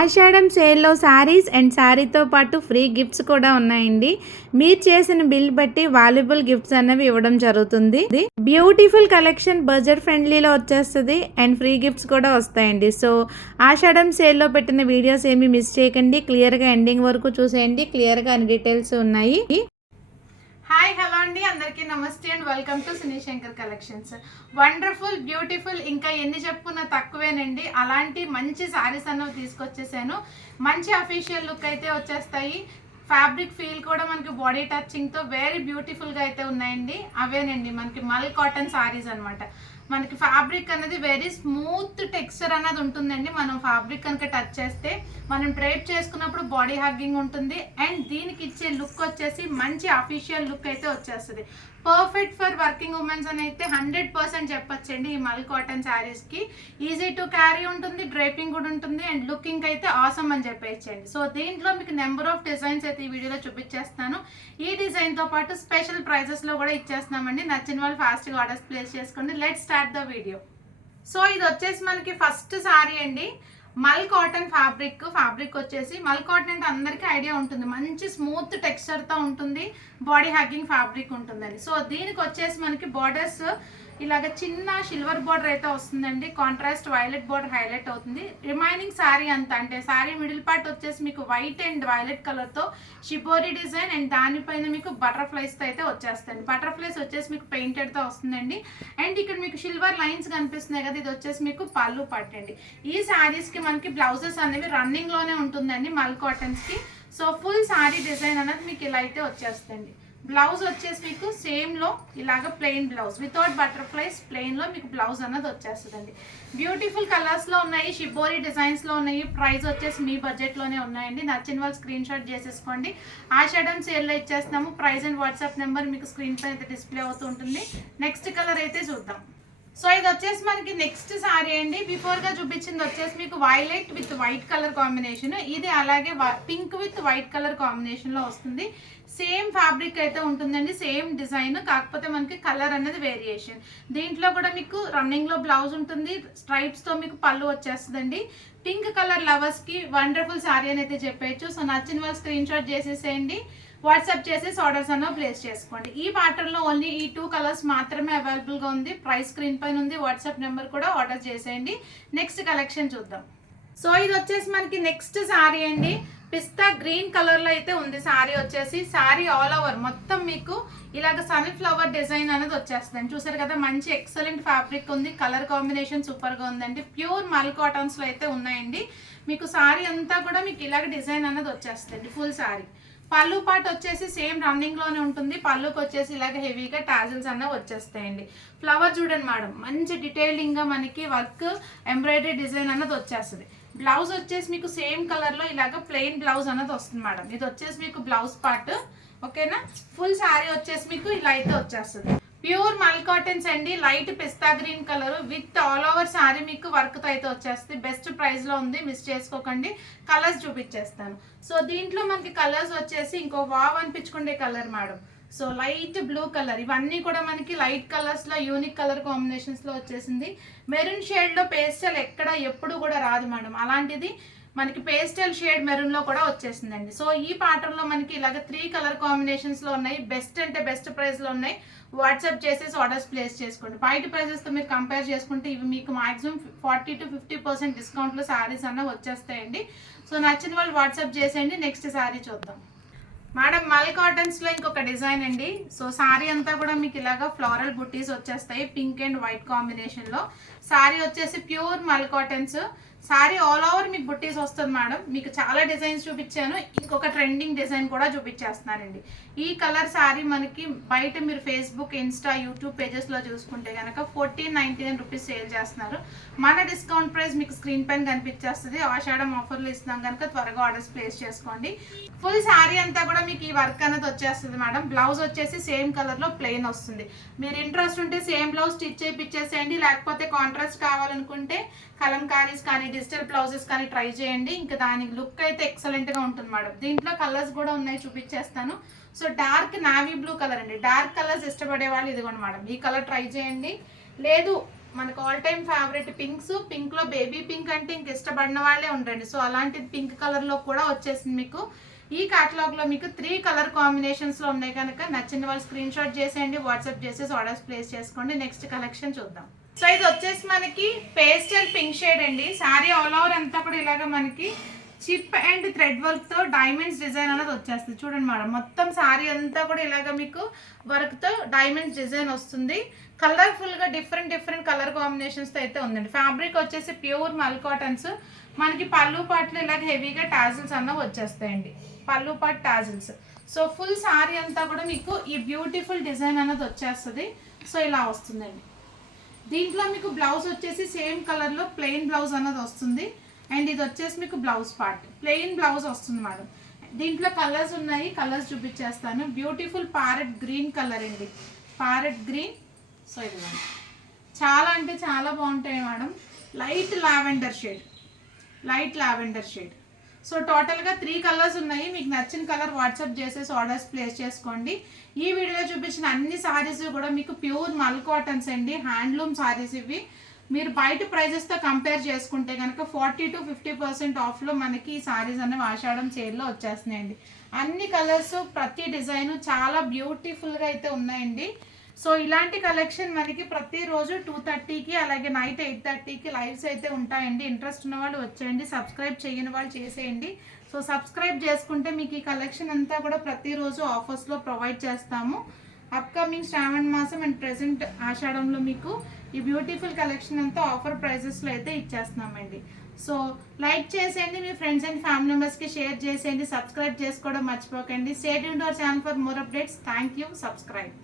ఆషాఢం సేల్లో శారీస్ అండ్ శారీతో పాటు free gifts కూడా ఉన్నాయండి. మీరు చేసిన బిల్ బట్టి వాల్యుబుల్ గిఫ్ట్స్ అనేవి ఇవ్వడం జరుగుతుంది. బ్యూటిఫుల్ కలెక్షన్ బడ్జెట్ ఫ్రెండ్లీలో వచ్చేస్తుంది అండ్ ఫ్రీ గిఫ్ట్స్ కూడా వస్తాయండి. సో ఆషాఢం సేల్లో పెట్టిన వీడియోస్ ఏమీ మిస్ చేయకండి, క్లియర్గా ఎండింగ్ వరకు చూసేయండి. క్లియర్గా అన్ని డీటెయిల్స్ ఉన్నాయి. హాయ్ హలో అండి, అందరికీ నమస్తే and welcome to cine Shankar collections. Wonderful beautiful ఇంకా ఎన్ని చెప్పుకున్నా తక్కువేనండి. అలాంటి మంచి శారీస్ అన్నవి తీసుకొచ్చేసాను. మంచి అఫీషియల్ లుక్ అయితే వచ్చేస్తాయి. ఫ్యాబ్రిక్ ఫీల్ కూడా మనకి బాడీ టచింగ్తో వెరీ బ్యూటిఫుల్గా అయితే ఉన్నాయండి. అవేనండి మనకి మల్ కాటన్ శారీస్ అనమాట. మనకి ఫ్యాబ్రిక్ అనేది వెరీ స్మూత్ టెక్స్చర్ అనేది ఉంటుందండి. మనం ఫ్యాబ్రిక్ కనుక టచ్ చేస్తే మనం డ్రైప్ చేసుకున్నప్పుడు బాడీ హగ్గింగ్ ఉంటుంది. అండ్ దీనికి ఇచ్చే లుక్ వచ్చేసి మంచి అఫీషియల్ లుక్ అయితే వచ్చేస్తుంది. పర్ఫెక్ట్ ఫర్ వర్కింగ్ ఉమెన్స్ అని అయితే 100% చెప్పొచ్చండి. ఈ మల్ కాటన్ శారీస్కి ఈజీ టు క్యారీ ఉంటుంది, డ్రైపింగ్ కూడా ఉంటుంది అండ్ లుకింగ్ అయితే ఆసమ్ అని చెప్పేచ్చండి. సో దీంట్లో మీకు నెంబర్ ఆఫ్ డిజైన్స్ అయితే ఈ వీడియోలో చూపించేస్తాను. ఈ డిజైన్తో పాటు స్పెషల్ ప్రైజెస్లో కూడా ఇచ్చేస్తున్నామండి. నచ్చిన వాళ్ళు ఫాస్ట్గా ఆర్డర్స్ ప్లేస్ చేసుకోండి. Let's start the video. So ఇది వచ్చేసి మనకి ఫస్ట్ శారీ అండి. మల్ కాటన్ ఫ్యాబ్రిక్ వచ్చేసి మల్ కాటన్ అంటే అందరికీ ఐడియా ఉంటుంది. మంచి స్మూత్ టెక్స్చర్తో ఉంటుంది, బాడీ హ్యాగింగ్ ఫ్యాబ్రిక్ ఉంటుందండి. సో దీనికి వచ్చేసి మనకి బార్డర్స్ ఇలాగ చిన్న సిల్వర్ బార్డర్ అయితే వస్తుందండి. కాంట్రాస్ట్ వైలెట్ బార్డర్ హైలైట్ అవుతుంది. రిమైనింగ్ శారీ అంతా అంటే శారీ మిడిల్ పార్ట్ వచ్చేసి మీకు వైట్ అండ్ వైలెట్ కలర్తో షిబోరి డిజైన్ అండ్ దానిపైన మీకు బటర్ఫ్లైస్తో అయితే వచ్చేస్తాయండి. బటర్ఫ్లైస్ వచ్చేసి మీకు పెయింటెడ్తో వస్తుందండి. అండ్ ఇక్కడ మీకు సిల్వర్ లైన్స్ కనిపిస్తున్నాయి కదా, ఇది వచ్చేసి మీకు పళ్ళు పట్టండి. ఈ శారీస్కి మనకి బ్లౌజెస్ అనేవి రన్నింగ్లోనే ఉంటుందండి మల్ కాటన్స్కి. సో ఫుల్ శారీ డిజైన్ అనేది మీకు ఇలా అయితే వచ్చేస్తుంది. బ్లౌజ్ వచ్చేసి మీకు సేమ్లో ఇలాగ ప్లెయిన్ బ్లౌజ్ వితౌట్ బటర్ఫ్లైస్ ప్లెయిన్లో మీకు బ్లౌజ్ అన్నది వచ్చేస్తుందండి. బ్యూటిఫుల్ కలర్స్లో ఉన్నాయి, షిబోరి డిజైన్స్లో ఉన్నాయి. ప్రైస్ వచ్చేసి మీ బడ్జెట్లోనే ఉన్నాయండి. నచ్చిన వాళ్ళు స్క్రీన్ షాట్ చేసేసుకోండి. ఆషాఢం సేల్లో ఇచ్చేస్తాము. ప్రైస్ అండ్ వాట్సాప్ నెంబర్ మీకు స్క్రీన్ పైన అయితే డిస్ప్లే అవుతూ ఉంటుంది. నెక్స్ట్ కలర్ అయితే చూద్దాం. సో ఇది వచ్చేసి మనకి నెక్స్ట్ శారీ అండి. బిఫోర్గా చూపించింది వచ్చేసి మీకు violet with white colour combination. ఇది అలాగే పింక్ విత్ వైట్ కలర్ కాంబినేషన్లో వస్తుంది. సేమ్ ఫ్యాబ్రిక్ అయితే ఉంటుందండి, సేమ్ డిజైన్, కాకపోతే మనకి కలర్ అనేది వేరియేషన్. దీంట్లో కూడా మీకు రన్నింగ్లో బ్లౌజ్ ఉంటుంది, స్ట్రైప్స్తో మీకు పళ్ళు వచ్చేస్తుందండి. పింక్ కలర్ లవర్స్కి వండర్ఫుల్ శారీ అని అయితే చెప్పేయచ్చు. సో నచ్చిన వాళ్ళు స్క్రీన్ షాట్ చేసేసేయండి, వాట్సాప్ చేసేసి ఆర్డర్స్ అన్న ప్లేస్ చేసుకోండి. ఈ ప్యాటర్న్లో ఓన్లీ ఈ 2 కలర్స్ మాత్రమే అవైలబుల్గా ఉంది. ప్రైస్ స్క్రీన్ పైన ఉంది, వాట్సాప్ నెంబర్ కూడా ఆర్డర్ చేసేయండి. నెక్స్ట్ కలెక్షన్ చూద్దాం. సో ఇది వచ్చేసి మనకి నెక్స్ట్ శారీ అండి. పిస్తా గ్రీన్ కలర్లో అయితే ఉంది శారీ వచ్చేసి. శారీ ఆల్ ఓవర్ మొత్తం మీకు ఇలాగ సన్ఫ్లవర్ డిజైన్ అనేది వచ్చేస్తుంది. చూసారు కదా, మంచి ఎక్సలెంట్ ఫ్యాబ్రిక్ ఉంది. కలర్ కాంబినేషన్ సూపర్గా ఉందండి. ప్యూర్ మల్ కాటన్స్లో అయితే ఉన్నాయండి. మీకు శారీ అంతా కూడా మీకు ఇలాగ డిజైన్ అనేది వచ్చేస్తుంది. ఫుల్ శారీ పళ్ళు పాటు వచ్చేసి సేమ్ రన్నింగ్లోనే ఉంటుంది. పళ్ళుకి వచ్చేసి ఇలాగ హెవీగా టాజిల్స్ అన్నవి వచ్చేస్తాయండి. ఫ్లవర్ చూడండి మేడం, మంచి డీటెయిలింగ్గా మనకి వర్క్ ఎంబ్రాయిడరీ డిజైన్ అన్నది వచ్చేస్తుంది. బ్లౌజ్ వచ్చేసి మీకు సేమ్ కలర్లో ఇలాగ ప్లెయిన్ బ్లౌజ్ అన్నది వస్తుంది మేడం. ఇది వచ్చేసి మీకు బ్లౌజ్ పార్ట్, ఓకేనా. ఫుల్ శారీ వచ్చేసి మీకు ఇలా అయితే వచ్చేస్తుంది. ప్యూర్ మల్ కాటన్స్ అండి. Light pista green colour with all over sari మీకు వర్క్తో అయితే వచ్చేస్తుంది. బెస్ట్ ప్రైస్లో ఉంది, మిస్ చేసుకోకండి. కలర్స్ చూపించేస్తాను. సో దీంట్లో మనకి కలర్స్ వచ్చేసి ఇంకో వావ్ అనిపించుకుండే colour madam. So light blue colour, ఇవన్నీ కూడా మనకి లైట్ కలర్స్లో యూనిక్ కలర్ కాంబినేషన్స్లో వచ్చేసింది. మెరూన్ షేడ్లో పేస్టల్ ఎక్కడ ఎప్పుడు కూడా రాదు మేడం, అలాంటిది మనకి పేస్టల్ షేడ్ మెరూన్లో కూడా వచ్చేసిందండి. సో ఈ ప్యాటర్న్లో మనకి ఇలాగ 3 కలర్ కాంబినేషన్స్లో ఉన్నాయి. బెస్ట్ అంటే బెస్ట్ ప్రైస్లో ఉన్నాయి. వాట్సాప్ చేసేసి ఆర్డర్స్ ప్లేస్ చేసుకోండి. బయట ప్రైసెస్తో మీరు కంపేర్ చేసుకుంటే ఇవి మీకు మాక్సిమం 40 to 50% డిస్కౌంట్లో శారీస్ అన్న వచ్చేస్తాయండి. సో నచ్చిన వాళ్ళు వాట్సాప్ చేసేయండి. నెక్స్ట్ శారీ చూద్దాం మేడం. మల్ కాటన్స్లో ఇంకొక డిజైన్ అండి. సో శారీ అంతా కూడా మీకు ఇలాగా ఫ్లోరల్ బుట్టీస్ వచ్చేస్తాయి పింక్ అండ్ వైట్ కాంబినేషన్లో. శారీ వచ్చేసి ప్యూర్ మల్ కాటన్స్. శారీ ఆల్ ఓవర్ మీకు బుట్టీస్ వస్తుంది మేడం. మీకు చాలా డిజైన్స్ చూపించాను, ఇంకొక ట్రెండింగ్ డిజైన్ కూడా చూపించేస్తున్నానండి. ఈ కలర్ శారీ మనకి బయట మీరు ఫేస్బుక్, ఇన్స్టా, యూట్యూబ్ పేజెస్లో చూసుకుంటే కనుక 1499 రూపీస్ సేల్ చేస్తున్నారు. మన డిస్కౌంట్ ప్రైస్ మీకు స్క్రీన్ పైన కనిపించేస్తుంది. ఆషాఢం ఆఫర్లు ఇస్తున్నాం కనుక త్వరగా ఆర్డర్స్ ప్లేస్ చేసుకోండి. ఫుల్ శారీ అంతా కూడా మీకు ఈ వర్క్ అనేది వచ్చేస్తుంది మేడం. బ్లౌజ్ వచ్చేసి సేమ్ కలర్లో ప్లెయిన్ వస్తుంది. మీరు ఇంట్రెస్ట్ ఉంటే సేమ్ బ్లౌజ్ స్టిచ్ చేయించేసేయండి, లేకపోతే కాంట్రాస్ట్ కావాలనుకుంటే కలంకారీస్ కానీ డిజిటల్ బ్లౌజెస్ కానీ ట్రై చేయండి. ఇంకా దానికి లుక్ అయితే ఎక్సలెంట్గా ఉంటుంది మేడం. దీంట్లో కలర్స్ కూడా ఉన్నాయి, చూపించేస్తాను. So dark navy blue colour అండి. డార్క్ కలర్స్ ఇష్టపడే వాళ్ళు ఇదిగోండి మేడం, ఈ కలర్ ట్రై చేయండి. లేదు మనకు all time favourite pinks, pink లో బేబీ పింక్ అంటే ఇంక ఇష్టపడిన వాళ్ళే ఉండండి. సో అలాంటిది పింక్ కలర్ లో కూడా వచ్చేసింది మీకు. ఈ కేటలాగ్ లో మీకు 3 కలర్ కాంబినేషన్స్ లో ఉన్నాయి కనుక నచ్చిన వాళ్ళు స్క్రీన్ షాట్ చేసేయండి, వాట్సాప్ చేసేసి ఆర్డర్స్ ప్లేస్ చేసుకోండి. నెక్స్ట్ కలెక్షన్ చూద్దాం. సో ఇది వచ్చేసి మనకి పేస్టల్ పింక్ షేడ్ అండి. శారీ ఆల్ ఓవర్ అంతా కూడా ఇలాగ మనకి చిప్ అండ్ థ్రెడ్ వర్క్ తో డైమండ్స్ డిజైన్ అనేది వచ్చేస్తుంది. చూడండి మేడం, మొత్తం శారీ అంతా కూడా ఇలాగ మీకు వర్క్ తో డైమండ్స్ డిజైన్ వస్తుంది. కలర్ఫుల్ గా డిఫరెంట్ కలర్ కాంబినేషన్స్ తో అయితే ఉందండి. ఫ్యాబ్రిక్ వచ్చేసి ప్యూర్ మల్ కాటన్స్. మనకి పళ్ళు పాటలు ఇలాగ హెవీగా టాజిల్స్ అన్నవి వచ్చేస్తాయండి, పళ్ళు పాట్ టాజిల్స్. సో ఫుల్ శారీ అంతా కూడా మీకు ఈ బ్యూటిఫుల్ డిజైన్ అనేది వచ్చేస్తుంది. సో ఇలా వస్తుందండి. దీంట్లో మీకు బ్లౌజ్ వచ్చేసి సేమ్ కలర్ లో ప్లెయిన్ బ్లౌజ్ అన్నది వస్తుంది. అండ్ ఇది వచ్చేసి మీకు బ్లౌజ్ పార్ట్ ప్లెయిన్ బ్లౌజ్ వస్తుంది మేడం. దీంట్లో కలర్స్ ఉన్నాయి, కలర్స్ చూపించేస్తాను. బ్యూటిఫుల్ ప్యారెట్ గ్రీన్ కలర్ అండి, ప్యారెట్ గ్రీన్. సో ఇది చాలా అంటే చాలా బాగుంటాయి madam. Light lavender shade, light lavender shade. So టోటల్గా 3 కలర్స్ ఉన్నాయి. మీకు నచ్చిన కలర్ వాట్సాప్ చేసేసి ఆర్డర్స్ ప్లేస్ చేసుకోండి. ఈ వీడియోలో చూపించిన అన్ని సారీస్ కూడా మీకు ప్యూర్ మల్ కాటన్స్ అండి, హ్యాండ్లూమ్ సారీస్ ఇవి. మీరు బయట ప్రైజెస్తో కంపేర్ చేసుకుంటే కనుక 40 to 50% ఆఫ్లో మనకి ఈ సారీస్ అనేవి ఆషాఢం సేల్లో వచ్చేస్తున్నాయండి. అన్ని కలర్స్, ప్రతి డిజైన్ చాలా బ్యూటిఫుల్గా అయితే ఉన్నాయండి. సో ఇలాంటి కలెక్షన్ మనకి ప్రతిరోజు 2:30కి అలాగే నైట్ 8:30కి లైవ్స్ అయితే ఉంటాయండి. ఇంట్రెస్ట్ ఉన్న వాళ్ళు వచ్చేయండి, సబ్స్క్రైబ్ చేయని వాళ్ళు చేసేయండి. సో సబ్స్క్రైబ్ చేసుకుంటే మీకు ఈ కలెక్షన్ అంతా కూడా ప్రతిరోజు ఆఫర్స్లో ప్రొవైడ్ చేస్తాము. అప్కమింగ్ శ్రావణ మాసం అండ్ ప్రెసెంట్ ఆషాఢంలో మీకు ఈ బ్యూటిఫుల్ కలెక్షన్ అంతా ఆఫర్ ప్రైజెస్లో అయితే ఇచ్చేస్తున్నామండి. సో లైక్ చేసేయండి, మీ ఫ్రెండ్స్ అండ్ ఫ్యామిలీ మెంబర్స్కి షేర్ చేసేయండి, సబ్స్క్రైబ్ చేసుకోవడం మర్చిపోకండి. Stay tuned to our channel for more updates. Thank you. Subscribe.